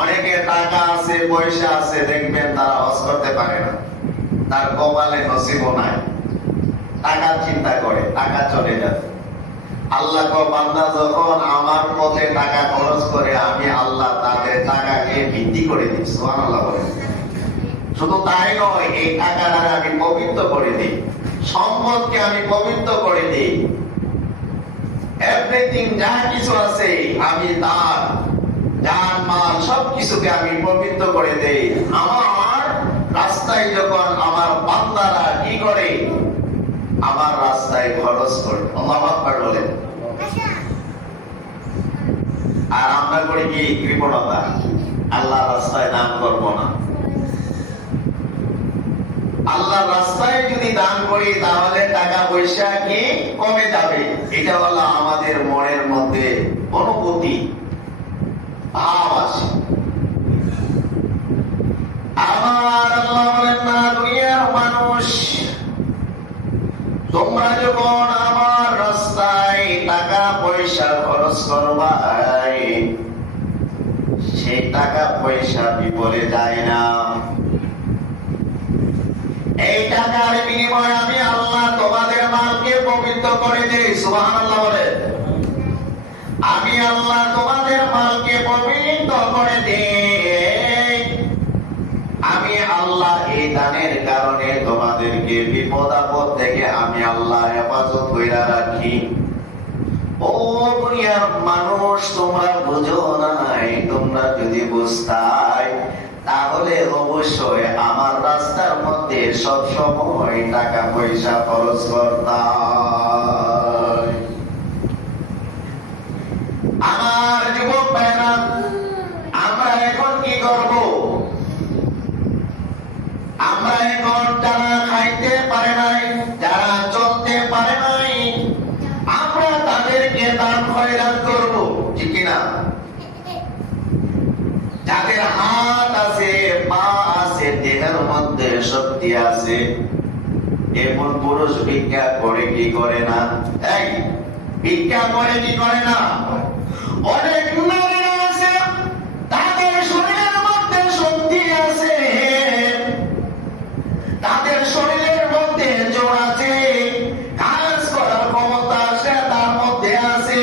অনেকের টাকা আছে, পয়সা আছে, দেখবেন তারা হজ করতে পারে না, তার কপালে নসিবও নাই, টাকা চিন্তা করে, টাকা চলে যাবে। আল্লাহ কো বান্দা যখন আমার পথে টাকা খরচ করে, আমি আল্লাহ তাদের টাকাকে বৃদ্ধি করে দিই। সুবহানাল্লাহ বলেন। শুধু তাই নয়, এই টাকাটা আমি পবিত্র করে দিই, সম্পদকে আমি পবিত্র করে দিই, এভরিথিং যা কিছু আছে আমি তার জান মাল সবকিছুকে আমি পবিত্র করে দেই। আমার রাস্তায় যখন আমার বান্দারা কি করে, আমার রাস্তায় খরচ করে। আল্লাহু আকবার বলেন। আর আমরা করি কি কৃপণতা, আল্লাহ রাস্তায় দান করব না। আল্লাহর রাস্তায় যদি দান করি তাহলে টাকা পয়সা কি কমে যাবে, এটা হলো আমাদের মনের মধ্যে অনুভূতি, ভাব আসে। আমার আল্লাহ বলেন না, দুনিয়ার মানুষ তোমরা যখন আমার রাস্তায় টাকা পয়সা খরচ করবা, সেই টাকা পয়সা বিফলে যায় না। এই টাকার বিনিময়ে আমি আল্লাহ তোমাদের মালকে পবিত্র করে দেই। সুবহানাল্লাহ বলে। আমি আল্লাহ তোমাদের মালকে পবিত্র করে দেই। আমি আল্লাহ এই দানের কারণে তোমাদেরকে বিপদ আপদ থেকে আমি আল্লাহ হেফাজত করে রাখি। ও দুনিয়ার মানুষ, তোমরা বুঝো নাই, তোমরা যদি বুঝতাই তাহলে অবশ্যই আমার রাস্তার মধ্যে সব সময় টাকা পয়সা খরচ করতাম। আমার যুবক ভাইরা, আমরা এখন কি করব? আমরা এখন যারা খাইতে পারে নাই, যারা চলতে পারে নাই, আমরা তাদেরকে দান খয়রাত করব, ঠিক কিনা? যাদের হাত আছে, পা আছে, দেহের মধ্যে শক্তি আছে, এমন পুরুষ ভিক্ষা করে কি করে না? এই ভিক্ষা করে কি করে না? অনেক নারীরা আছে, তাদের শরীরের মধ্যে শক্তি আছে, তাদের শরীরের মধ্যে জোর আছে, কাজ করার ক্ষমতা আছে তার মধ্যে আছে,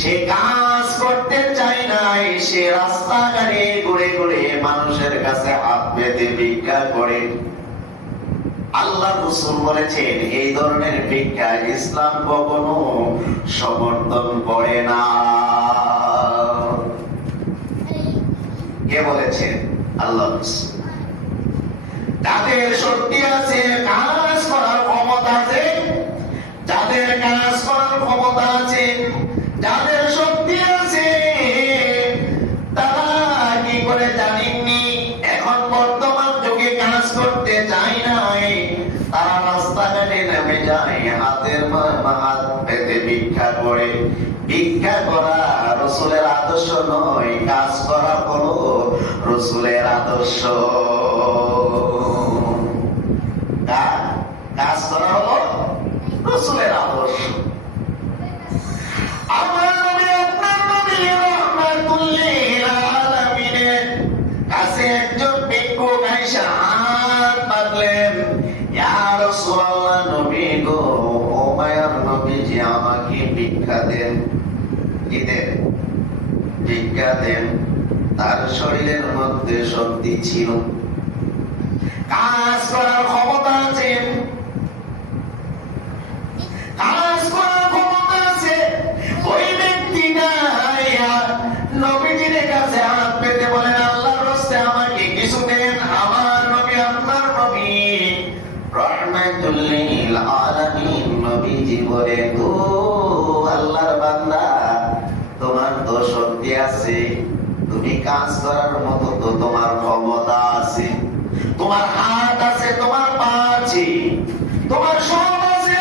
সে কাজ করতে চায় নাই, সে রাস্তাঘাটে ঘুরে ঘুরে মানুষের কাছে হাত পেতে ভিক্ষা করে। আল্লাহ রাসূল বলেছেন, এই ধরনের ভিক্ষা ইসলাম কখনো সমর্থন করে না। কে বলেছেন? আল্লাহ রাসূল। যাদের শক্তি আছে, কাজ করার ক্ষমতা আছে, যাদের কাজ করার ক্ষমতা আছে, যাদের শক্তি আছে, তারা কি করে জানেননি? এখন বর্তমান যুগে কাজ করতে চায় নাই, তারা রাস্তাঘাটে নেমে যায়, হাতের হাত পেতে ভিক্ষা করে। ভিক্ষা করা রাসূলের আদর্শ নয়, কাজ করা হলো রাসূলের আদর্শ। কাজ করা হলো রাসূলের আদর্শ। আমার নবী, আপনার নবী রাহমাতুল লিল আলামিনের কাছে একজন ভিক্ষুক আইসা হাত পাতলেন, ইয়া রাসূলুল্লাহ, নবী গো, ও মায়ার নবীজি, আমাকে ভিক্ষা দেন। কি দেন? ভিক্ষা দেন। তার শরীরের মধ্যে শক্তি ছিল, কাজ করার ক্ষমতা আছে, কাজ করার ক্ষমতা আছে। ওই ব্যক্তিটা নবীজির কাছে হাত পেতে বলেন, আল্লাহর রাস্তে আমাকে কিছু দেন। আমার নবী, আপনার নবী রাহমাতুল লিল আলামিন নবীজি বলেন, ও আল্লাহর বান্দা, তোমার তো শক্তি আছে, তুমি কাজ করার মতো তো তোমার ক্ষমতা আছে, তোমার হাত আছে, তোমার পা আছে, তোমার সব আছে।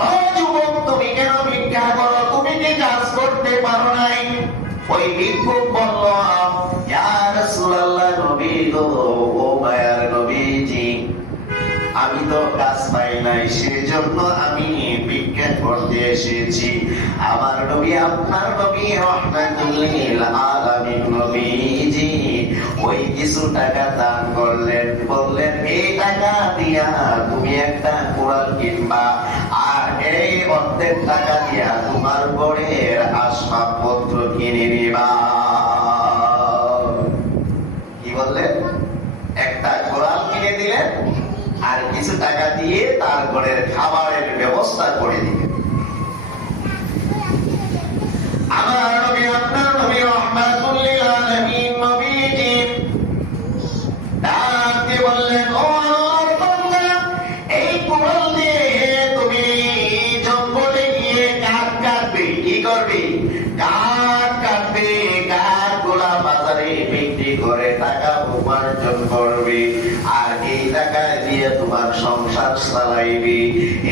ও যুবক, তুমি কেন ভিক্ষা করো? তুমি কি কাজ করতে পারো নাই? ওই ভিক্ষুক বলল, ইয়া রাসূলুল্লাহ, নবী গো, ও মায়ার নবীজি, আমি তো কাজ পাই নাই, সেজন্য আমি ভিক্ষা করতে এসেছি। আমার নবী, আপনার নবী রাহমাতুল লিল আলামিন নবীজি কিছু টাকা দান করলেন, বললেন এই টাকা দিয়া তুমি একটা কোরআন কিনবা, আর এই অর্ধেক টাকা দিয়া তোমার ঘরের আসবাবপত্র কিনে নিবা। কি বললেন? একটা কোরআন কিনে দিলেন আর কিছু টাকা দিয়ে তার ঘরের খাবারের ব্যবস্থা করে দিলেন। আমার নবী, আপনার নবী রাহমাতুল লিল আলামিন নবীজি ডাক দিয়ে বললেন, ও আল্লাহর বান্দা, এই কোরআন দিয়ে তুমি জঙ্গলে গিয়ে কাঠ কাটবে। কি করবে? কাঠ কাটবে। কাঠগুলা বাজারে বিক্রি করে টাকা উপার্জন করবে, আর এই টাকা দিয়ে তোমার সংসার চালাইবে।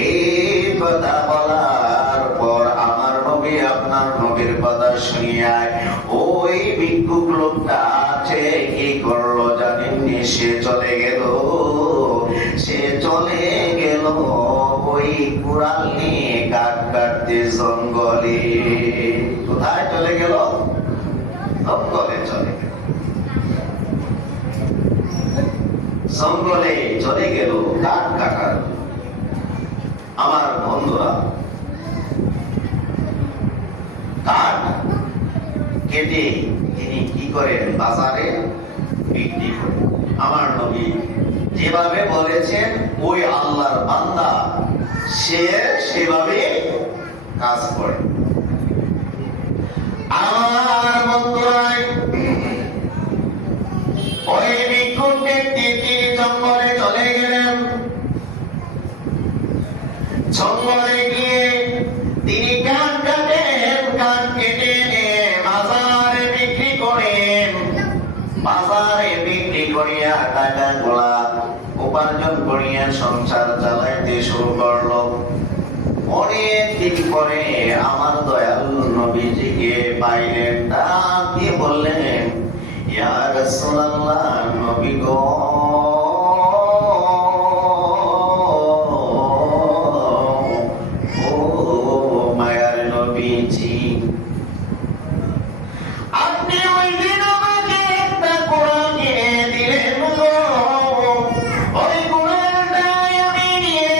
এই কথা বলার পর আমার নবী, আপনার নবীর কথা শুনিয়া ওই ভিক্ষুক লোকটা আছে কি করলো জানেননি? সে চলে গেল। সে চলে গেল ওই কোরআন নিয়ে কাঠ কাটতে জঙ্গলে। কোথায় চলে গেল? জঙ্গলে চলে গেল। জঙ্গলে চলে গেল কাঠ কাটার। আমার বন্ধুরা, কাঠ কেটে তিনি কি করেন? বাজারে বিক্রি করেন। আমার নবী যেভাবে বলেছেন ওই আল্লাহর বান্দা সে সেভাবে কাজ করে। আমার বন্ধুরা, ওই ভিক্ষুক ব্যক্তি তিনি জঙ্গলে চলে গেলেন। জঙ্গলে গিয়ে তিনি কাঠ কাটেন, কাঠ কেটে বাজারে বিক্রি করেন। বাজারে বিক্রি করিয়া টাকাগুলা উপার্জন করিয়া সংসার চালাইতে শুরু করলো। অনেক দিন পরে আমার দয়াল নবীজিকে পাইলেন। ডাক দিয়ে বললেন, ইয়া রাসূলুল্লাহ, নবী গো, ও মায়ার নবীজি, আপনি ওই দিন আমাকে একটা কোরআন কিনে দিলেন গো। ওই কোরআনটাই আমি নিয়ে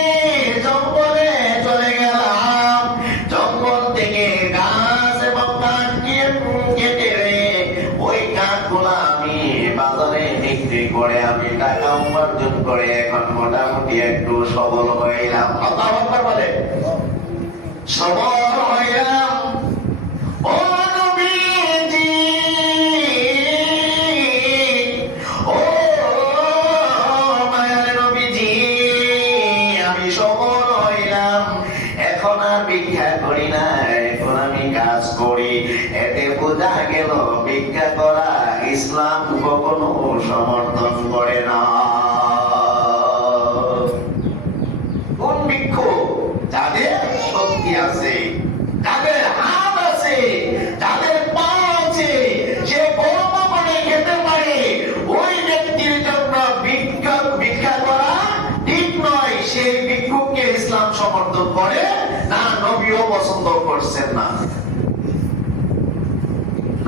জঙ্গলে চলে গেলাম। জঙ্গল থেকে গাছ এবং কাঠ কেটে ওই কাঠগুলা আমি বাজারে বিক্রি করে আমি টাকা উপার্জন করে এখন মোটামুটি একটু সবল হইলাম। আল্লাহু আকবার বলে, সবল হইলাম। ও নবীজি, ও মায়ার নবীজি, আমি সবল হইলাম। এখন আর ভিক্ষা করি না, এখন আমি কাজ করি। এতে বোঝা গেল ভিক্ষা করা ইসলাম কখনো সমর্থন করে না। কোন ভিক্ষুক? যাদের শক্তি আছে, যাদের হাত আছে, যাদের পা আছে, যে কর্ম করে খেতে পারে, ওই ব্যক্তির জন্য ভিক্ষা করা ঠিক নয়। সেই ভিক্ষুককে ইসলাম সমর্থন করে না, নবীও পছন্দ করছেন না।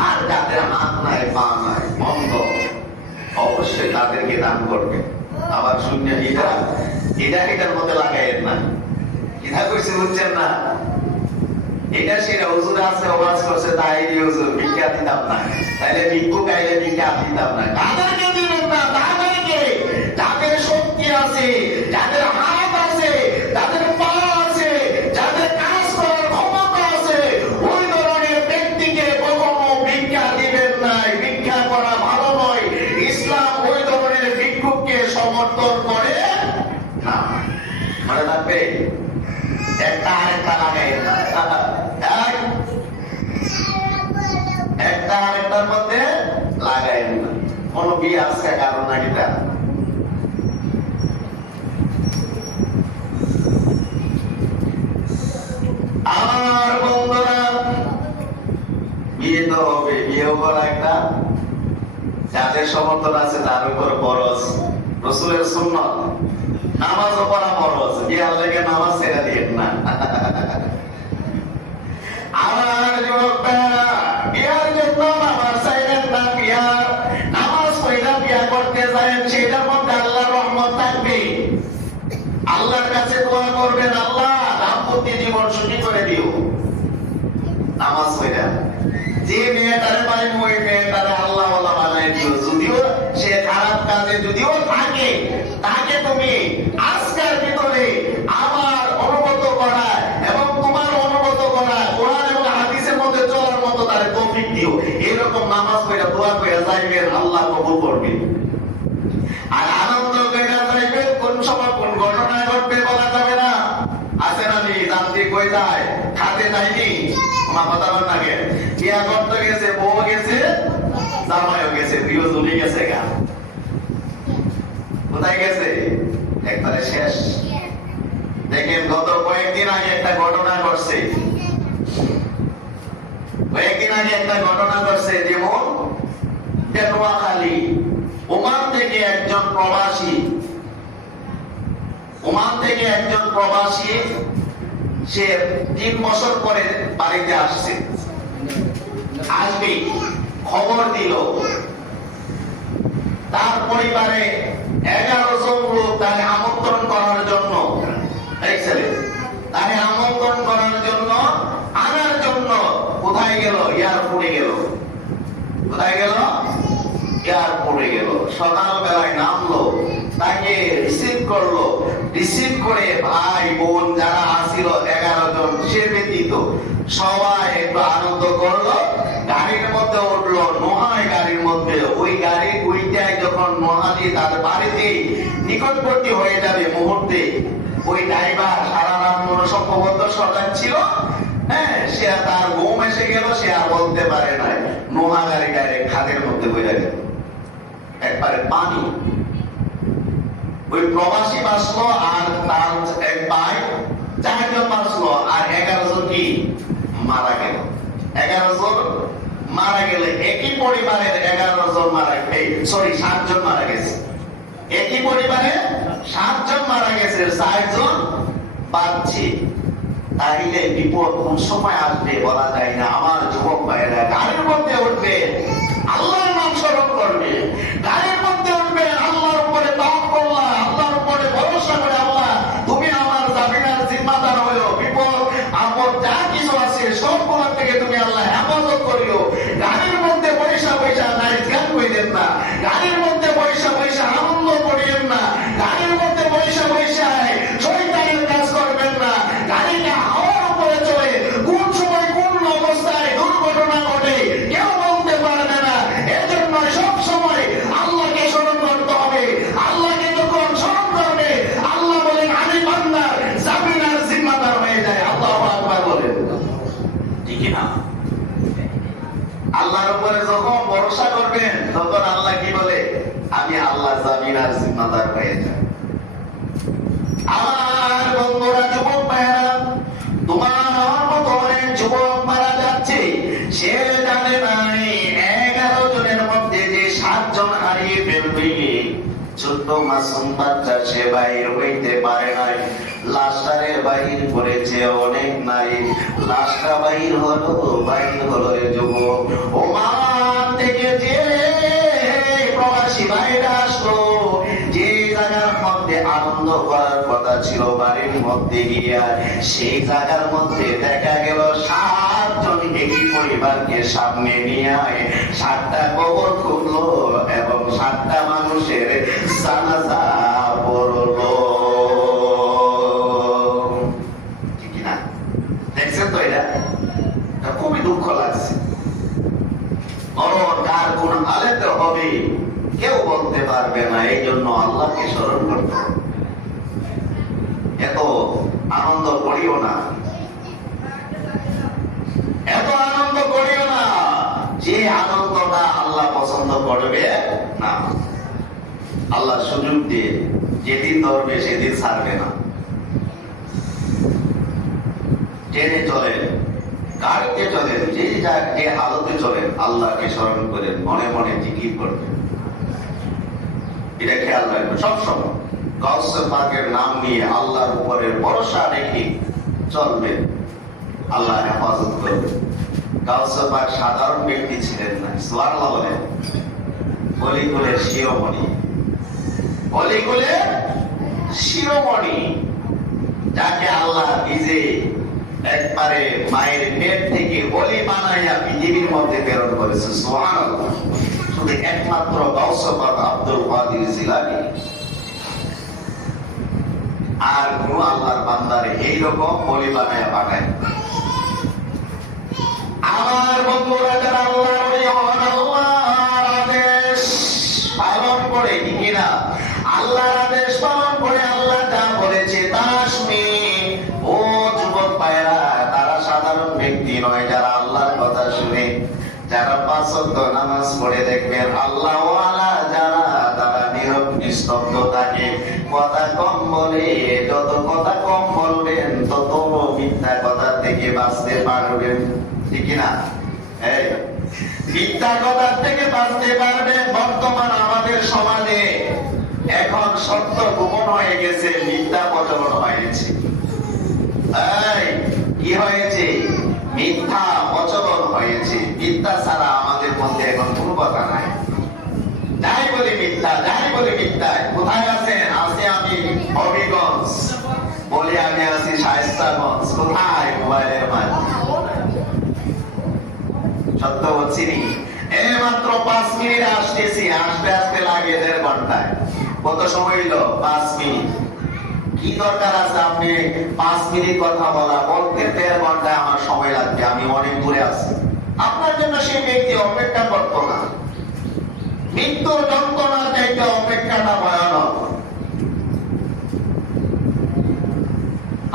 আর যাদের হাত নাই, পা নাই, বন্ধ, অবশ্যই তাদেরকে দান করবে। আবার শূন্য এটার মধ্যে লাগাইয়েন না। কিনা কইছে বুঝছেন না? এটা সেটা হুজুর আছে, ওয়াজ করছে, তাই হুজুর ভিক্ষা দিতাম না, তাইলে ভিক্ষুক আইলে ভিক্ষা দিতাম না। তাদেরকে দিবেন না, তাদেরকে যাদের শক্তি আছে, যাদের হাত আছে, যাদের পা আছে, যাদের কাজ করার ক্ষমতা আছে, ওই ধরনের ব্যক্তিকে কখনো ভিক্ষা দিবেন নাই। ভিক্ষা করা ভালো নয়। ইসলাম ওই ধরনের ভিক্ষুককে সমর্থন করে না। মনে রাখবে, একটা আরেকটা লাগাই না, একটা আরেকটার মধ্যে লাগাই না। কোন বিয়ে আজকে কারণ না। এটা আমার বন্ধুরা, বিয়ে তো হবে, বিয়েও করা একটা, যাদের সমর্থন আছে তার উপর ফরজ, রাসূলের সুন্নাত। নামাজও পড়া ফরজ, বিয়ার লেগে নামাজ ছেড়ে দিয়েন না। আমার যুবকরা, বিয়ার জন্য নামাজ চাইলেন না, বিয়ার নামাজ পড়া বিয়া করে দোয়া করে যাইবেন, আল্লাহ কবুল করবে। আর আনন্দ করে যাইবেন, কোন সময় কোন ঘটনা ঘটবে বলা যাবে না। আছে না নি যাত্রী কই যায় খাতে যায়নি, আমার কথা বল না কে বিয়া করতে গেছে, বউ গেছে, জামাইও গেছে, প্রিয় জুলি গেছে গা, কোথায় গেছে একবারে শেষ। দেখেন গত কয়েকদিন আগে একটা ঘটনা ঘটছে, কয়েকদিন আগে একটা ঘটনা ঘটছে, যেমন পেটুয়াখালী ওমান থেকে একজন প্রবাসী, ওমান থেকে একজন প্রবাসী সে 3 বছর পরে বাড়িতে আসছে, আসবে খবর দিল। তার পরিবারে 11 জন লোক তাকে আমন্ত্রণ করার জন্য, তাকে আমন্ত্রণ করার জন্য আনার জন্য কোথায় গেল? এয়ারপোর্টে গেল। কোথায় গেল? এয়ারপোর্টে গেল। সকালবেলায় নামলো, তাকে রিসিভ করলো। রিসিভ করে ভাই বোন যারা আসিল 11 জন, সে ব্যতীত সবাই একটু আনন্দ করলো। গাড়ির মধ্যে উঠলো, নোহায় গাড়ির মধ্যে। ওই গাড়ি ওইটাই যখন নোহাদি তার বাড়িতে নিকটবর্তী হয়ে যাবে মুহূর্তে, ওই ড্রাইভার সারা রাত মনসম্ভবত সজাগ ছিল। হ্যাঁ, সে তার ঘুম এসে গেল, সে আর বলতে পারে না। নোহা গাড়ি ডাইরেক্ট খাদের মধ্যে বইয়া গেল, একবারে পানি। ওই প্রবাসী বাঁচলো, আর তার এক ভাই 4 জন বাঁচলো, আর 11 জন কি মারা গেল। 11 জন মারা গেলে একই পরিবারের 11 জন মারা গেছে, 7 জন মারা গেছে। একই পরিবারে 7 জন মারা গেছে, 4 জন বাঁচছে। তাইলে বিপদ কোন সময় আসবে বলা যায় না। আমার যুবক ভাইয়েরা গাড়ির মধ্যে উঠবে, আল্লাহর নাম স্মরণ করবে, গাড়ির মধ্যে উঠবে, আল্লাহর উপরে তাওয়াক্কুল, আল্লাহর উপরে ভরসা করে, আল্লাহ তুমি আমার জামিনার জিম্মাদার হইও, বিপদ আপদ যা কিছু আছে সবগুলো থেকে তুমি আল্লাহ হেফাজত করিও। গাড়ির মধ্যে পয়সা পয়সা নাই জ্ঞান কইলেন না, গাড়ির মধ্যে পয়সা পয়সা আনন্দ করিয়েন না, গাড়ির মধ্যে পয়সা পয়সা শয়তানের কাজ করবেন না। গাড়িটা হাওয়ার উপরে চলে, কোন সময় কোন অবস্থায় দুর্ঘটনা ঘটে কেউ বলতে পারবে না। এজন্য সব সময় আল্লাহকে স্মরণ করতে হবে। আল্লাহকে যখন স্মরণ করবে, আল্লাহ বলেন আমি বান্দার জামিনার জিম্মাদার হয়ে যায়। আল্লাহু আকবার বলেন, ঠিক না? আল্লাহর উপরে যখন ভরসা করবেন, তখন আল্লাহ কি বলে? আমি আল্লাহ জামিনার জিম্মাদার হয়ে যাই। আমার বন্ধুরা, যুবক ভাইয়েরা, তোমার মতো অনেক যুবক মারা যাচ্ছে, সে জানে নাই 11 জনের মধ্যে যে 7 জন হারিয়ে ফেলবে। ছোট্ট মাসুম বাচ্চা, সে বাইর হইতে পারে নাই, লাশটারে বাইর করেছে অনেক নারী। লাশটা বাইর হলো এ যুবক। ওমান থেকে যে প্রবাসী বাইরে আসলো, যে জায়গার মধ্যে আনন্দ করার কথা ছিল বাড়ির মধ্যে গিয়া, সেই জায়গার মধ্যে দেখা গেল 7 জন একই পরিবারকে সামনে নিয়ে 7টা কবর খুললো এবং 7টা মানুষের জানাজা পড়লো। ঠিক না? দেখছেন তো? এটা খুবই দুঃখ লাগছে। কার কোন হালেতে হবে কেউ বলতে পারবে না। এই জন্য আল্লাহকে স্মরণ করতে হবে। এত আনন্দ করিও না, এত আনন্দ করিও না যে আনন্দটা আল্লাহ পছন্দ করবে না। আল্লাহ সুযোগ দিয়ে যেদিন ধরবে সেদিন ছাড়বে না। ট্রেনে চলেন, গাড়িতে চলেন, যে হালতে চলেন, আল্লাহকে স্মরণ করেন, মনে মনে জিকির করবেন। এটা খেয়াল রাখবেন সবসময়। গাউসে পাকের নাম নিয়ে আল্লাহর উপরে ভরসা রেখে চলবেন, আল্লাহ হেফাজত করবেন। গাউসে পাক সাধারণ ব্যক্তি ছিলেন না। সুবহানাল্লাহ বলেন। অলিকুলের শিরোমণি, অলিকুলের শিরোমণি, যাকে আল্লাহ নিজে একবারে মায়ের পেট থেকে অলি বানাইয়া পৃথিবীর মধ্যে প্রেরণ করেছে। সুবহানাল্লাহ। শুধু একমাত্র গাউসে পাক আব্দুল কাদের জিলানী আর কোন আল্লাহর বান্দারে এইরকম অলি বানাইয়া পাঠায়। আমার বন্ধুরা যারা আল্লাহর ওলি হন, আল্লাহ দেখবেন আল্লাহ ওয়ালা যারা তারা নীরব নিস্তব্ধ থাকে, কথা কম বলে। যত কথা কম বলবেন তত মিথ্যা কথা থেকে বাঁচতে পারবেন, ঠিক না? এই মিথ্যা কথা থেকে বাঁচতে পারবেন। বর্তমান আমাদের সমাজে এখন সত্য গোপন হয়ে গেছে, মিথ্যা প্রচলন হয়েছে। এই কি হয়েছে? মিথ্যা প্রচলন হয়েছে। মিথ্যা ছাড়া আমাদের মধ্যে এখন কোনো কথা নাই। যাই বলি মিথ্যা, যাই বলি মিথ্যা। কোথায় আছেন? আছি আমি হবিগঞ্জ, বলি আমি আছি শায়েস্তাগঞ্জ। কোথায়? মোবাইলের মাধ্যমে। সত্য বলছি নি? এই মাত্র 5 মিনিট আসতেছি, আসতে আসতে লাগে 1.5 ঘন্টায়। কত সময় হইল? 5 মিনিট। কি দরকার আছে আপনি 5 মিনিট কথা বলা? বলতে 1.5 ঘন্টায় আমার সময় লাগবে, আমি অনেক দূরে আছি। আপনার জন্য সেই ব্যক্তি অপেক্ষা করতো না। মৃত্যুর যন্ত্রণার চাইতে অপেক্ষাটা ভয়ানক।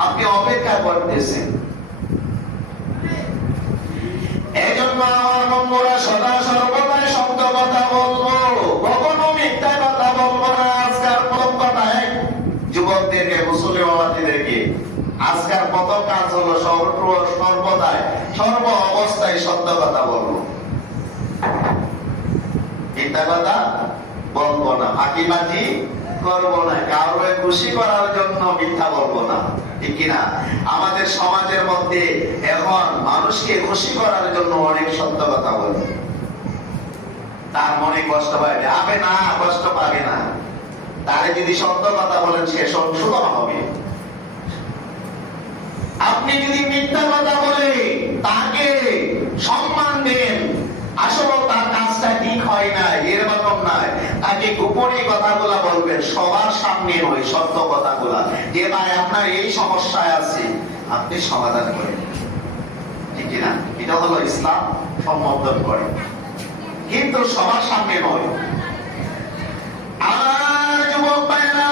আপনি অপেক্ষা করতেছেন। এই জন্য আমার বন্ধুরা সদা সর্বদাই সত্য কথা বলবো, কখনো মিথ্যা কথা বলবো না। আজকাল প্রথম কথা, যুবকদেরকে, মুসলিম বাবাজিদেরকে আজকাল প্রথম কাজ হলো সর্বদাই সর্ব অবস্থায় সত্য কথা বলবো, মিথ্যা কথা বলবো না, ফাঁকিবাজি করবো না, কাউকে খুশি করার জন্য মিথ্যা বলবো না, ঠিক কিনা? আমাদের সমাজের মধ্যে এখন মানুষকে খুশি করার জন্য অনেক সত্য কথা বলে। তার মনে কষ্ট পাবে না, কষ্ট পাবে না। তারে যদি সত্য কথা বলেন সে সংশোধন হবে। আপনি যদি মিথ্যা কথা বলে তাকে সম্মান দেন, আসলে তার কাজটা ঠিক হয় না, এরকম নয়। তাকে গোপনে কথাগুলা বলবেন, সবার সামনে নয়, সত্য কথাগুলা। যে ভাই আপনার এই সমস্যায় আছে, আপনি সমাধান করেন, ঠিক না? এটা হলো ইসলাম সম্বোধন করে, কিন্তু সবার সামনে নয়। আর যুবক ভাইরা,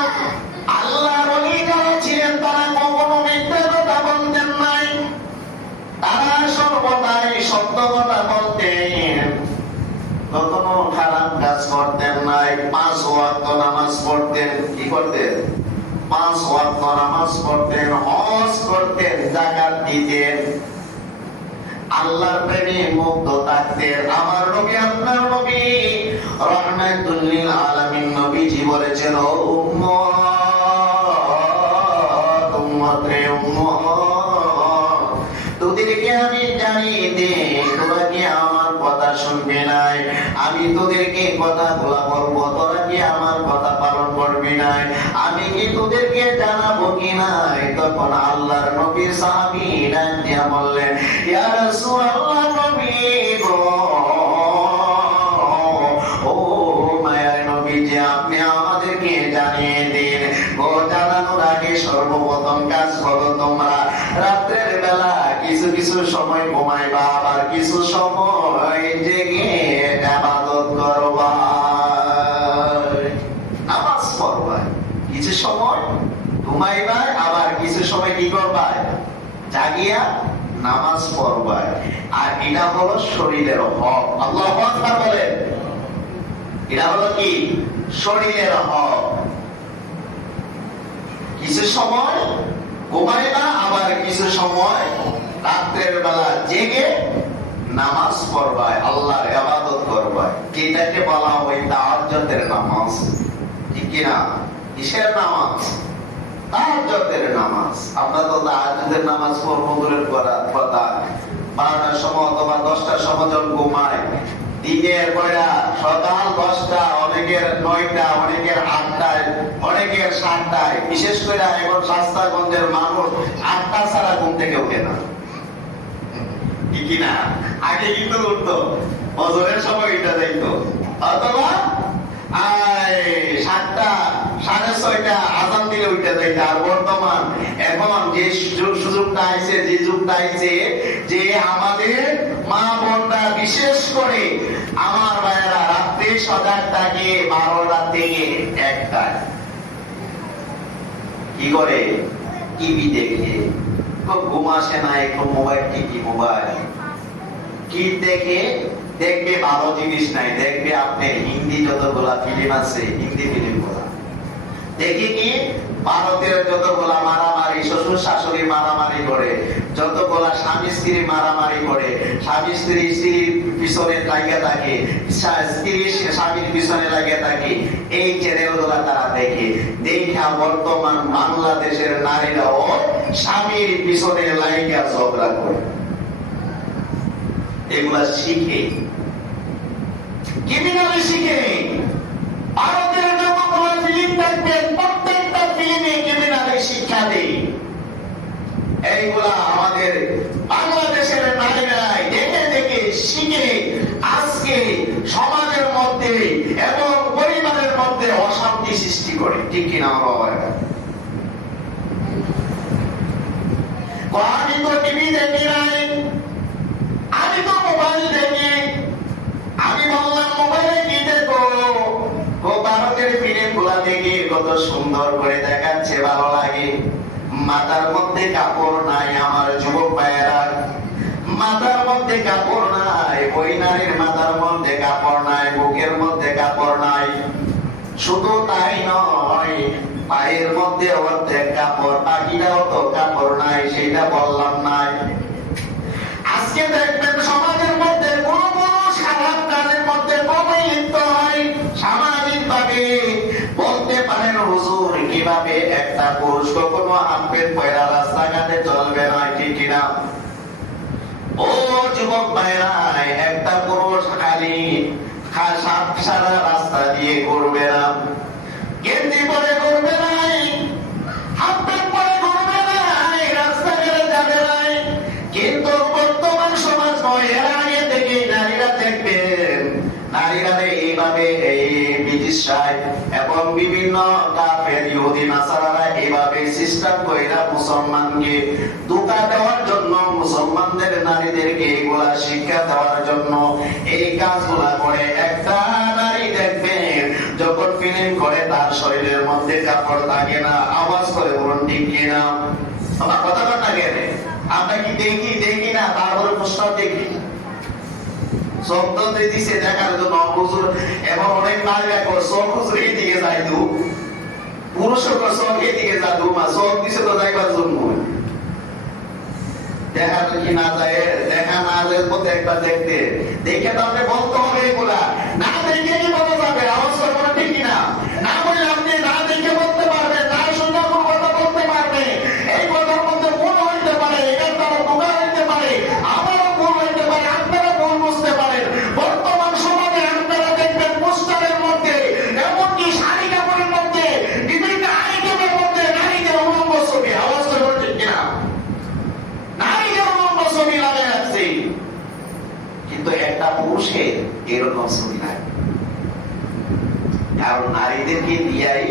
আল্লাহর ওলি যারা ছিলেন তারা কখনো মিথ্যা কথা বলতেন নাই। তারা সর্বদাই সত্য কথা বলতেন, কখনো খারাপ কাজ করতেন নাই। 5 ওয়াক্ত নামাজ পড়তেন। কি করতেন? 5 ওয়াক্ত নামাজ পড়তেন, হজ করতেন, যাকাত দিতেন, আল্লাহর প্রেমে মুগ্ধ থাকতেন। আমার নবী, আপনার নবী রাহমাতুল লিল আলামিন নবীজি বলেছেন, ও উম্মত, উম্মত রে উম্মত, তোদেরকে আমি জানিয়ে দিই, তোরা কি আমার কথা শুনবি নাই? আমি তোদেরকে কথাগুলা বলবো, তোরা কি আমার কথা পালন করবি নাই? আমি কি তোদেরকে জানাবো কি নাই? তখন আল্লাহর নবী সাহাবী ডাক দিয়া বললেন, ইয়া রাসূলুল্লাহ, নবী গো, ও মায়ার নবীজি, আপনি আমাদেরকে জানিয়ে দিন। ও জানানোর আগে সর্বপ্রথম কাজ হলো তোমরা রাত্রের বেলা কিছু কিছু সময় ঘুমাইবা, আবার কিছু সময় জেগে ইবাদত করবা, নামাজ পড়বা। কিছু সময় ঘুমাইবা, আবার কিছু সময় কি করবা? জাগিয়া নামাজ পড়বা। আর এটা হলো শরীরের হক। আল্লাহু আকবার বলেন। এটা হলো কি? শরীরের হক। কিছু সময় ঘুমাইবা, আবার কিছু সময় রাত্রের বেলা জেগে নামাজ পড়বা, আল্লাহর ইবাদত করবা। এটাকে বলা হয় তাহাজ্জুদের নামাজ, ঠিক কি না? কিসের নামাজ? তাহাজ্জুদের নামাজ। আমরা তো তাহাজ্জুদের নামাজ পড়বো দূরের কথা, 12টার সময় অথবা 10টার সময় যখন ঘুমায়, দিনের বেলা সকাল 10টা, অনেকের 9টা, অনেকের 8টায়, অনেকের 7টায়। বিশেষ করে এখন শাস্তাগঞ্জের মানুষ 8টা ছাড়া ঘুম থেকে ওঠে না, ঠিক না? আগে কিন্তু উঠতো, বছরের সময় এটা দেখতো, অথবা 7টা, 6:30 আজান দিলে উঠে যাইতে। আর বর্তমান এখন যে সুযোগটা আইছে, যে যুগটা আইছে, যে আমাদের মা বোনরা, বিশেষ করে আমার ভাইয়েরা, রাত্রে সজাগ থাকে 12টা থেকে 1টায়। কি করে? টিভি দেখে। তো ঘুম আসে না, একটু মোবাইল, টিভি, মোবাইল কি দেখে দেখবে ভালো জিনিস নাই, দেখবে আপনি হিন্দি যতগুলা ফিল্ম আছে, হিন্দি ফিল্ম গুলা দেখি কি ভারতের যতগুলা মারামারি, শ্বশুর শাশুড়ি মারামারি করে, যতগুলা স্বামী স্ত্রী মারামারি করে, স্বামী স্ত্রী স্ত্রীর পিছনে লাগিয়ে থাকে, স্ত্রী স্বামীর পিছনে লাগিয়ে থাকে, এই চ্যানেলগুলা তারা দেখে। দেখা বর্তমান বাংলাদেশের নারীরাও স্বামীর পিছনে লাগিয়ে ঝগড়া করে, এগুলা শিখে, ক্রিমিনালি শিখে। ভারতের যতগুলো ফিল্ম দেখবেন প্রত্যেকটা ফিল্মে ক্রিমিনালি শিক্ষা দেয়। এইগুলা আমাদের বাংলাদেশের নারীরাই দেখে দেখে শিখে আজকে সমাজের মধ্যে এবং পরিবারের মধ্যে অশান্তি সৃষ্টি করে। ঠিক কিনা আমার বাবারা? আমি তো টিভি দেখি নাই, আমি তো মোবাইল দেখি। আমি বললাম মোবাইলে কি দেখো? ভারতের ফিল্ম গুলা দেখে কত সুন্দর করে দেখাচ্ছে, ভালো লাগে। মাথার মধ্যে কাপড় নাই আমার যুবক ভাইয়েরা, মাথার মধ্যে কাপড় নাই। ওই নারীর মাথার মধ্যে কাপড় নাই, বুকের মধ্যে কাপড় নাই। শুধু তাই নয়, পায়ের মধ্যে অর্ধেক কাপড়, বাকিটাও তো কাপড় নাই, সেটা বললাম নাই। আজকে দেখবেন সমাজের মধ্যে কোন কোন খারাপ কাজের মধ্যে কমই লিপ্ত হয় সামাজিক ভাবে। বলতে পারেন হুজুর কিভাবে একটা পুরুষ কখনো হাফ প্যান্ট পরা রাস্তাঘাটে চলবে না, ঠিক কিনা? ও যুবক ভাইরা, একটা পুরুষ খালি সারা রাস্তা দিয়ে ঘুরবে না, গেঞ্জি পরে ঘুরবে নাই, হাফ প্যান্ট পরে ঘুরবে নাই, রাস্তাঘাটে যাবে নাই। কিন্তু বর্তমান সমাজ নয়, এর আগে থেকে নারীরা দেখবেন নারীরা এইভাবে এই ব্রিটিশরাই এবং বিভিন্ন কাফের ইহুদি নাসারারা এইভাবে সিস্টেম কইরা মুসলমানকে ধোঁকা দেওয়ার জন্য, মুসলমানদের নারীদেরকে এগুলা শিক্ষা দেওয়ার জন্য এই কাজগুলা করে। একটা নারী দেখবেন যখন ফিল্ম করে তার শরীরের মধ্যে কাপড় থাকে না, আওয়াজ করে বলুন ঠিক কিনা? আমার কথা কথা গেলে আমরা কি দেখি দেখি না? তারপরে প্রশ্ন দেখি শব্দ দিছে দেখার জন্য হুজুর, এবং অনেক নারী দেখো চোখ হুজুর এই দিকে যাই দু, পুরুষও চোখ এই দিকে যা দু, মা চোখ দিছে তো যাইবার জন্য। দেখা কি না যায়, দেখা না যায় বলতে একবার দেখতে দেখে তাহলে বলতে হবে এগুলা। না দেখে কি বলা যাবে? আওয়াজ করবো না, ঠিক কিনা? না বলে আপনি না দেখে বলতে পারবেন, না শুনে কোন কথা বলতে পারবে। এই কথার মধ্যে ভুল হইতে পারে, এটার দ্বারা ধোঁকা হইতে পারে, আমারও ভুল হইতে পারে, আপনারা ভুল বুঝতে পারেন। বর্তমান সমাজে আপনারা দেখবেন পোস্টারের মধ্যে, এমনকি শাড়ি কাপড়ের মধ্যে, বিভিন্ন আইটেমের মধ্যে নারীদের উলঙ্গ ছবি। আওয়াজ করবো ঠিক কিনা? নারীদের উলঙ্গ ছবি লাগিয়ে রাখছে, কিন্তু একটা পুরুষের এরকম ছবি নাই। কারণ নারীদেরকে দিয়াই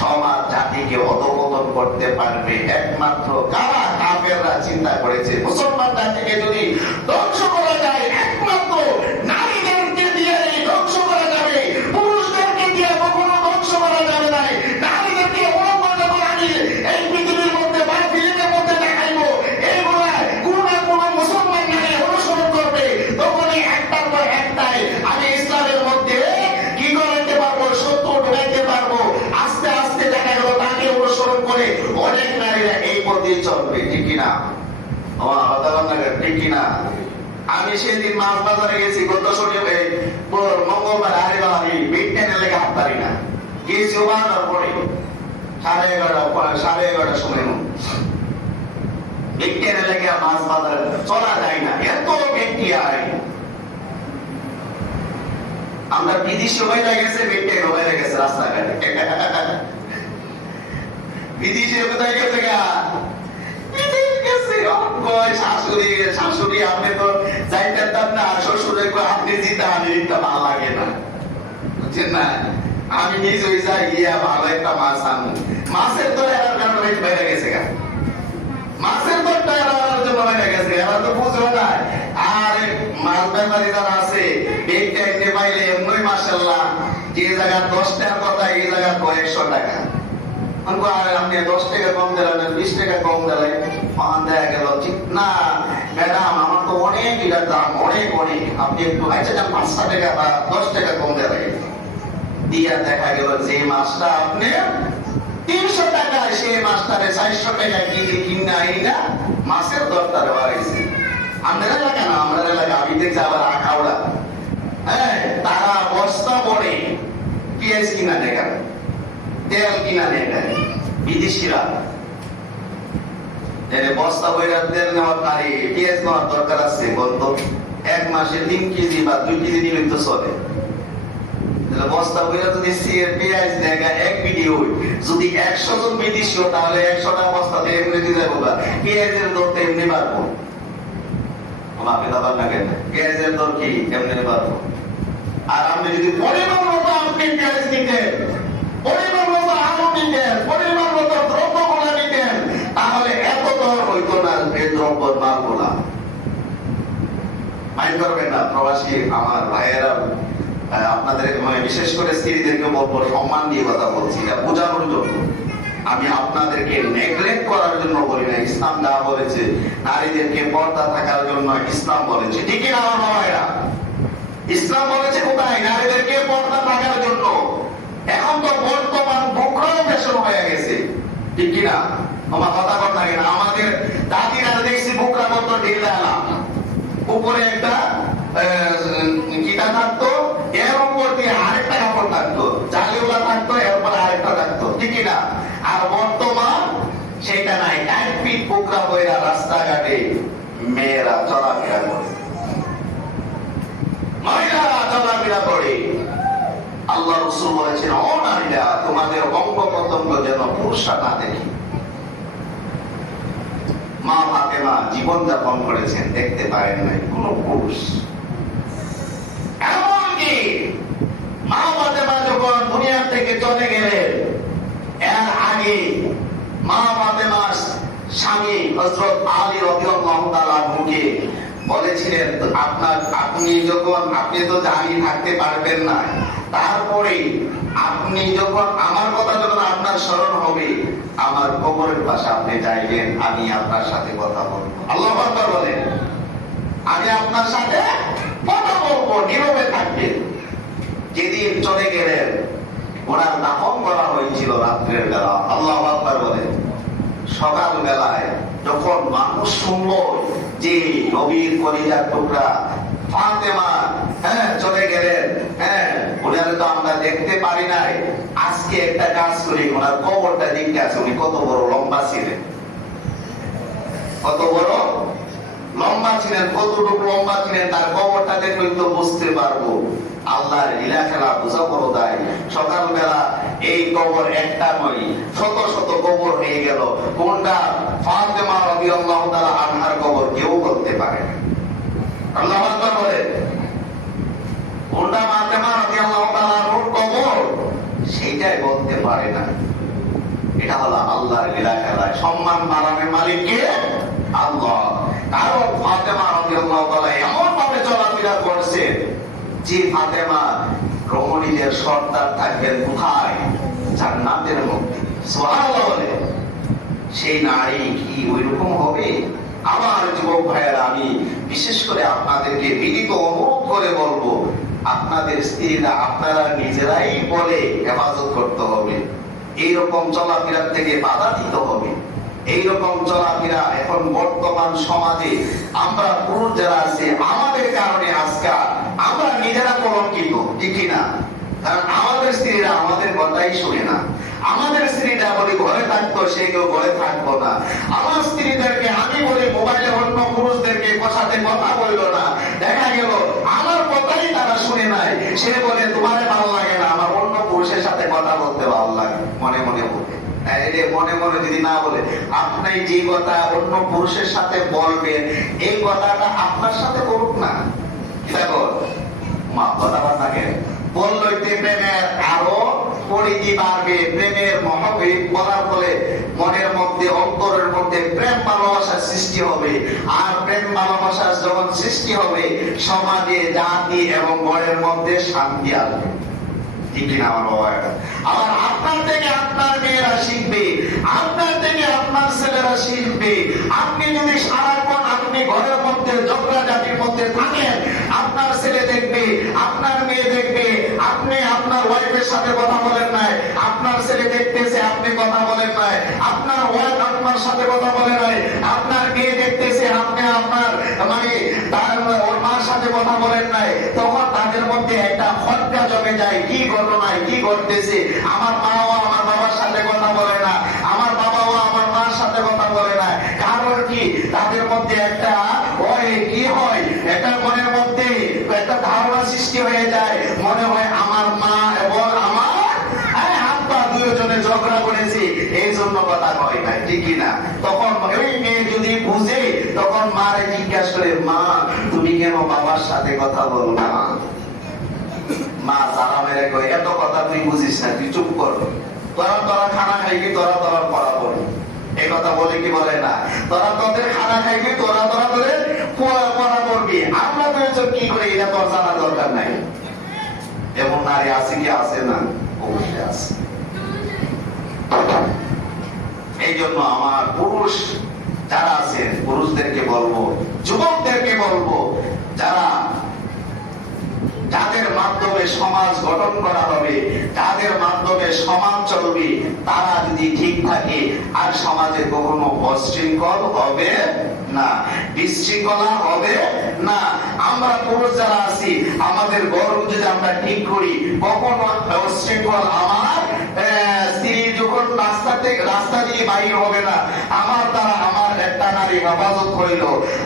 সমাজ জাতিকে অধঃপতন করতে পারবে একমাত্র কারা? কাফেররা চিন্তা করেছে মুসলমান জাতিকে যদি ধ্বংস করা যায় একমাত্র নারীদেরকে দিয়েই ধ্বংস করা যাবে, পুরুষদেরকে দিয়ে কখনো ধ্বংস করা যাবে না। নারীদেরকে অবমাননা করে আমি এই পৃথিবীর মধ্যে বা ফিল্মের মধ্যে দেখাইবো, এইগুলা কোন না কোন মুসলমান নারী অনুসরণ করবে, তখনই একটার পর একটাই আমি ইসলামের মধ্যে কি করতে পারবো? সত্য ঢুকাইতে পারবো। আস্তে আস্তে দেখা গেল তাকে অনুসরণ করে অনেক নারীরা এই পথে চলবে, ঠিক কিনা? ঠিক কিনা? আমি সেদিন মাছ বাজারে গেছি, গত শনিবার মঙ্গলবার, আরে বাবা আমি বিজ্ঞানের লেগে হাত পারি না, গেছি বাজার পরে 11:30 সময় বিজ্ঞানের লেগে মাছ বাজারে চলা যায় না, এত ব্যক্তি আয়। আমরা বিদেশি হয়ে গেছে, বিজ্ঞান হয়ে গেছে রাস্তাঘাটে। বিদেশে কোথায় গেছে গা? শাশুড়ি শাশুড়ি আপনি তো যাইতেন না, শ্বশুরের আপনি জিতে আমি একটা ভালো লাগে না, বুঝছেন না? আমি নিজে যাই গিয়া ভালো একটা মাছ আনবো, মাছের তো এরার কারণে বেড়ে গেছে গা, মাছের দরটা এরার জন্য বেড়ে গেছে, এরা তো বুঝলো না। আর মাছ ব্যাপারী যারা আছে বেগটা এনে পাইলে এমনি মাশাআল্লাহ, যে জায়গা 10 টাকার কথা এই জায়গা 100 টাকা। আপনি 10 টাকা কম দিলেন, 20 টাকা কম দিলেন, দেখা গেল ঠিক না ম্যাডাম আমার তো অনেক এটার দাম অনেক অনেক, আপনি একটু আচ্ছা যান 5 টাকা বা 10 টাকা কম দিলেন দিয়া দেখা গেল যে মাছটা আপনি 300 টাকায় সেই মাছটারে 400 টাকায় কিনে আইনা মাছের দরকার হয়েছে। আমাদের এলাকা না, আমাদের এলাকা আমি দেখছি আবার আখাউড়া, হ্যাঁ তারা বস্তা ভরে পেঁয়াজ কিনা নেয়, তেল কিনা নেয় বিদেশিরা, বস্তা বইরা তেল নেওয়ার নারী পেঁয়াজ নেওয়ার দরকার আছে বলতো 1 মাসে 3 কেজি বা 2 কেজি নিলে তো চলে। বস্তা বইরা যদি পেঁয়াজ দেখা 1 ভিডিও যদি 100 জন বিদেশি তাহলে 100টা বস্তাতে এমনি দিয়ে যাবো, পেঁয়াজের দর তো এমনি বাড়বো, আপনি দাবার না কেন পেঁয়াজের দর কি এমনি বাড়বো। আর আপনি যদি পরিমাণ মতো আপনি পেঁয়াজ দিতেন, পরিমাণ মতো আলু দিতেন, পরিমাণ মতো দ্রব্যগুলো দিতেন, তাহলে এত দর হইতো না এই দ্রব্যের মালগুলা। মাইন্ড করবেন না প্রবাসী আমার ভাইয়েরা, আপনাদের বিশেষ করে স্ত্রীদেরকে বলবো সম্মান দিয়ে কথা বলছি, এটা বোঝানোর জন্য, আমি আপনাদেরকে নেগলেক্ট করার জন্য বলি না। ইসলাম যা বলেছে নারীদেরকে পর্দা থাকার জন্য ইসলাম বলেছে, ঠিকই না আমার ভাইরা? ইসলাম বলেছে কোথায়? নারীদেরকে পর্দা থাকার জন্য। এখন তো বর্তমান বুকরাও ফ্যাশন হয়ে গেছে, ঠিক কিনা? আমার কথা কথা কিনা? আমাদের দাদিরা দেখছি বুকরা মতো ঢিলা না, উপরে একটা কিটা থাকতো, এর উপর দিয়ে আরেকটা কাপড় থাকতো, জালিওলা থাকতো, এরপরে আরেকটা থাকতো, ঠিক কিনা? আর বর্তমান সেটা নাই, 1 ফিট বুকরা বইরা রাস্তাঘাটে মেয়েরা চলাফেরা করে, মহিলারা চলাফেরা করে। আল্লাহ রাসূল বলেছেন, ও নারীরা তোমাদের অঙ্গ প্রত্যঙ্গ যেন পুরুষরা না দেখে। মা ফাতেমা জীবন যাপন করেছেন, দেখতে পারেন নাই কোন পুরুষ। এমনকি মা ফাতেমা যখন দুনিয়া থেকে চলে গেলেন, এর আগে মা ফাতেমার স্বামী হযরত আলী রাদিয়াল্লাহু তাআলা আনহুকে বলেছিলেন, আপনি তো জানি থাকতে পারবেন না, তারপরে আপনি যখন আমার কথা যখন আপনার স্মরণ হবে, আমার কবরের পাশে আপনি যাইবেন, আমি আপনার সাথে কথা বলবো। আল্লাহু আকবার বলেন, আমি আপনার সাথে কথা বলবো, নীরবে থাকবেন। যেদিন চলে গেলেন ওনার দাফন করা হয়েছিল রাত্রের বেলা। আল্লাহু আকবার বলেন, সকাল বেলায় যখন মানুষ শুনলো যে নবীর কলিজার টুকরা ফাতেমা চলে গেলেন, ওনারে তো আমরা দেখতে পারি নাই, আজকে একটা কাজ করি, ওনার কবরটা দেখতে আছে, উনি কত বড় লম্বা ছিলেন, কত বড় লম্বা ছিলেন, কতটুকু লম্বা ছিলেন, তার কবরটা দেখলে তো বুঝতে পারবো। আল্লাহর লীলা খেলা বোঝা বড় দায়। সকালবেলা এই কবর একটা নয়, শত শত কবর হয়ে গেল, কোনটা ফাতেমা রাদিয়াল্লাহু তাআলা আনহার কবর কেউ বলতে পারে না। আল্লাহু আকবার বলে, কোনটা ফাতেমা রাদিয়াল্লাহু তাআলা আনহার কবর সেইটাই বলতে পারে না। এটা হলো আল্লাহর লীলা খেলা। সম্মান বাড়ানোর মালিক কে? আল্লাহ। কারণ ফাতেমা রাদিয়াল্লাহু তাআলা এমন ভাবে চলাফেরা করছে যে ফাতেমা রমণীদের সর্দার থাকবেন কোথায়? জান্নাতের মধ্যে। সুবহানাল্লাহ বলে, সেই নারী কি ওইরকম হবে? আমার যুবক ভাইয়েরা, আমি বিশেষ করে আপনাদেরকে বিনীত অনুরোধ করে বলবো, আপনাদের স্ত্রীরা আপনারা নিজেরাই বলে হেফাজত করতে হবে, এইরকম চলাফেরা থেকে বাধা দিতে হবে। এইরকম চলাফেরা এখন বর্তমান সমাজে আমরা পুরুষ যারা আছে, আমাদের কারণে আজকে আমরা নিজেরা কলঙ্কিত, ঠিক না? কারণ আমাদের স্ত্রীরা আমাদের কথাই শুনে না। আমাদের স্ত্রীরা বলি ঘরে থাকতো, সে কেউ ঘরে থাকবো না। আমার স্ত্রীদেরকে আমি বলি মোবাইলে অন্য পুরুষদেরকে সাথে কথা বললো না, দেখা গেল আমার কথাই তারা শুনে নাই। সে বলে তোমারে ভালো লাগে না, আমার অন্য পুরুষের সাথে কথা বলতে ভালো লাগে, মনে মনে বলতে। মনে মনে যদি না বলে, আপনি যে কথা অন্য পুরুষের সাথে বলবেন, এই কথাটা আপনার সাথে করুক না। দেখো মা কথা থাকে বললইতে প্রেমের আরো পরিধি বাড়বে, প্রেমের মহাবীর বলার ফলে মনের মধ্যে অন্তরের মধ্যে প্রেম ভালোবাসার সৃষ্টি হবে। আর প্রেম ভালোবাসার যখন সৃষ্টি হবে, সমাজে জাতি এবং ঘরের মধ্যে শান্তি আসবে। ঠিক কিনা আমার বাবা? আবার আপনার থেকে আপনার মেয়েরা শিখবে, আপনার থেকে আপনার ছেলেরা শিখবে। আপনি যদি সারাক্ষণ আপনি ঘরের মধ্যে ঝগড়া জাতির মধ্যে থাকেন, আপনার ছেলে দেখবে, আপনার মেয়ে দেখবে আপনি আপনার ওয়াইফের সাথে কথা বলেন নাই, আপনার ছেলে দেখতেছে আপনি কথা বলেন নাই, আপনার ওয়াইফ আপনার সাথে কথা বলে নাই, আপনার মেয়ে দেখতেছে আপনি আপনার মানে তার ওর মার সাথে কথা বলেন নাই। তখন তাদের মধ্যে একটা খটকা জমে যায়, কি ঘটনায় কি ঘটতেছে, আমার মাও আমার বাবার সাথে কথা বলে না, আমার বাবাও আমার মার সাথে কথা বলে না। কারণ কি? তাদের মধ্যে একটা কি হয়, একটা মনের মধ্যে একটা ধারণা সৃষ্টি হয়ে যায়, মনে হয় আমার মা এবং আমার আব্বা দুজনে ঝগড়া করেছে, এই জন্য কথা কয় না, ঠিক কিনা? তখন ওই মেয়ে যদি বুঝে, তখন মারে জিজ্ঞাসা করে, মা তুমি কেন বাবার সাথে কথা বলো না? মা তারা মেরে কয়, এত কথা তুই বুঝিস না, তুই চুপ কর, তোরা তোরা খানা খাইবি, তোরা তোরা পড়া পড়ি। এই কথা বলে কি বলে না? তোরা তোদের খানা খাইবি, তোরা তোরা তোদের পড়া পড়বি, আমরা তো কি করে এটা তোর জানা দরকার নাই। এমন নারী আছে কি আছে না? অবশ্যই আছে। এই জন্য আমার পুরুষ যারা আছেন, পুরুষদেরকে বলবো, যুবকদেরকে বলবো, যাদের মাধ্যমে সমাজ গঠন করা হবে, যাদের মাধ্যমে সমাজ চলবে, তারা যদি ঠিক থাকে আর সমাজে কখনো অশৃঙ্খল হবে না, বিশৃঙ্খলা হবে না। আমরা পুরুষ যারা আছি, আমাদের গর্ব যদি আমরা ঠিক করি, কখনো অশৃঙ্খল আমার স্ত্রী যখন রাস্তা দিয়ে বাইর হবে না, আমার দ্বারা আমার একটা নারী হেফাজত হইল।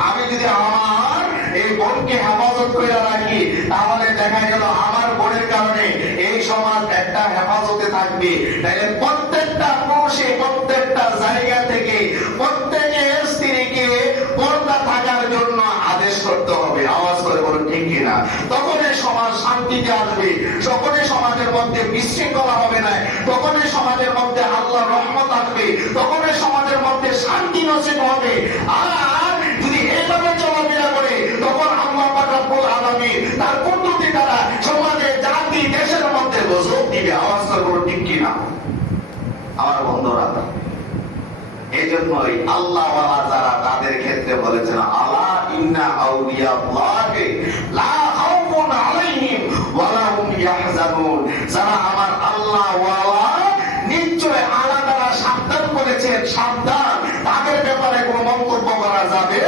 আমি যদি আমার এই বোনকে হেফাজত করে রাখি, তাহলে দেখা গেল আমার বোনের কারণে এই সমাজ একটা হেফাজতে থাকবে। তাহলে প্রত্যেকটা পুরুষে প্রত্যেকটা জায়গা থেকে প্রত্যেকের স্ত্রীকে পর্দা থাকার জন্য আদেশ করতে হবে। আওয়াজ করে বলুন ঠিক কিনা? তখন এই সমাজ শান্তিতে আসবে, তখনই সমাজের মধ্যে বিশৃঙ্খলা হবে না, তখনই সমাজের মধ্যে আল্লাহর রহমত আসবে, তখনই সমাজের মধ্যে শান্তি নসিব হবে। আর যদি এইভাবে চলাফেরা করে, তখন আল্লাহ পাক রব্বুল আলামিন তার কুদরতি দ্বারা সমাজে জাতি দেশের মধ্যে গজব দিবে। আওয়াজ করে বলুন ঠিক কিনা আমার বন্ধুরা? এই জন্যই আল্লাহ ওয়ালা যারা, তাদের ক্ষেত্রে বলেছেন, আলা ইন্না আউলিয়াল্লাহি লা খাউফুন আলাইহিম ওয়া লা হুম ইয়াহজানুন। যারা আমার আল্লাহ ওয়ালা, নিশ্চয় আল্লাহ তাআলা সাবধান করেছেন, সাবধান, তাদের ব্যাপারে কোনো মন্তব্য করা যাবে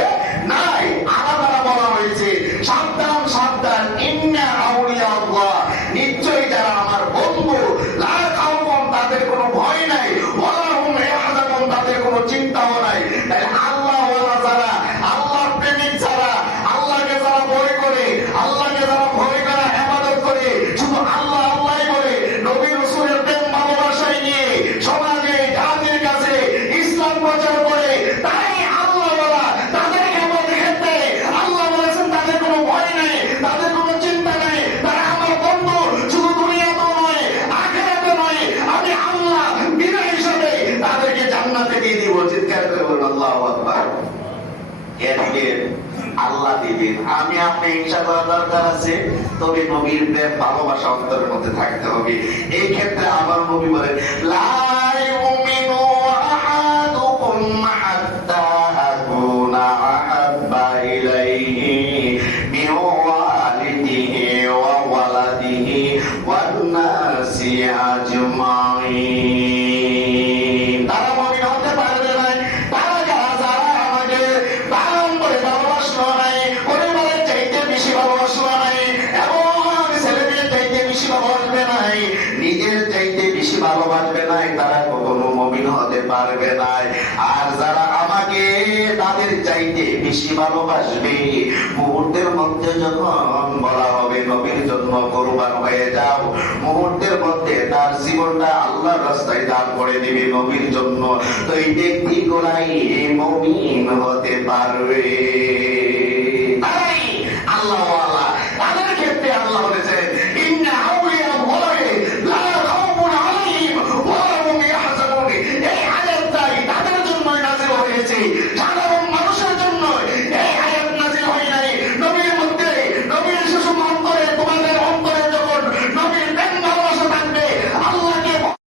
নাই। আল্লাহ তাআলা বলা হয়েছে সাবধান সাবধান, ইন্না আউলিয়াল্লাহ, নিশ্চয় যারা আমার বন্ধু, লা খাউফুন, তাদের কোনো ভয় নাই, ওয়া লা হুম ইয়াহজানুন, তাদের কোনো চিন্তাও নাই। তাই আল্লাহ ওয়ালা যারা, আল্লাহর প্রেমিক যারা, আল্লাহকে যারা ভয় করে, আল্লাহকে যারা ভয় করে ইবাদত করে, শুধু আল্লাহ আল্লাহই করে, নবী রাসূলের প্রেম ভালোবাসায় নিয়ে সমাজে জাতির কাছে ইসলাম প্রচার করে, তাই আল্লাহ ওয়ালা তাদের ইবাদতের ক্ষেত্রে আল্লাহ বলেছেন তাদের কোনো ভয় নাই, তাদের কোনো চিন্তা নাই, তারা আমার বন্ধু, শুধু দুনিয়াতেও নয়, আখিরাতে নয়, আমি আল্লাহ বিনা হিসাবে তাদেরকে জান্নাতে দিয়ে দিব। চিৎকার করে বলুন আল্লাহু আকবার। এদিকে আল্লাহ দিবেন, আমি আপনি হিংসা করা দরকার আছে, তবে নবীর প্রেম ভালোবাসা অন্তরের মধ্যে থাকতে হবে। এই ক্ষেত্রে আমার নবী বলেন, লা ইউমিনু আহাদুকুম হাত্তা আকুনা আহাব্বা ইলাইহি মিন ওয়ালিদিহি ওয়া ওয়ালাদিহি ওয়ান নাসি আজমাইন। তারা মুমিন হতে পারবে না, তারা যারা আমাকে পালন করে ভালোবাসলো নাই, পরিবারের চাইতে বেশি ভালোবাসলো নাই, এবং ছেলেমেয়ের চাইতে বেশি ভালোবাসবে নাই, নিজের চাইতে বেশি ভালোবাসবে নাই, তারা কখনো মুমিন হতে পারবে না। আর যারা আমাকে তাদের চাইতে বেশি ভালোবাসবে, মুহূর্তের মধ্যে যখন বলা হবে নবীর জন্য কুরবান হয়ে যাও, মুহূর্তের মধ্যে তার জীবনটা আল্লাহর রাস্তায় দান করে দিবে নবীর জন্য, তো এই ব্যক্তিগুলাই মুমিন হতে পারবে।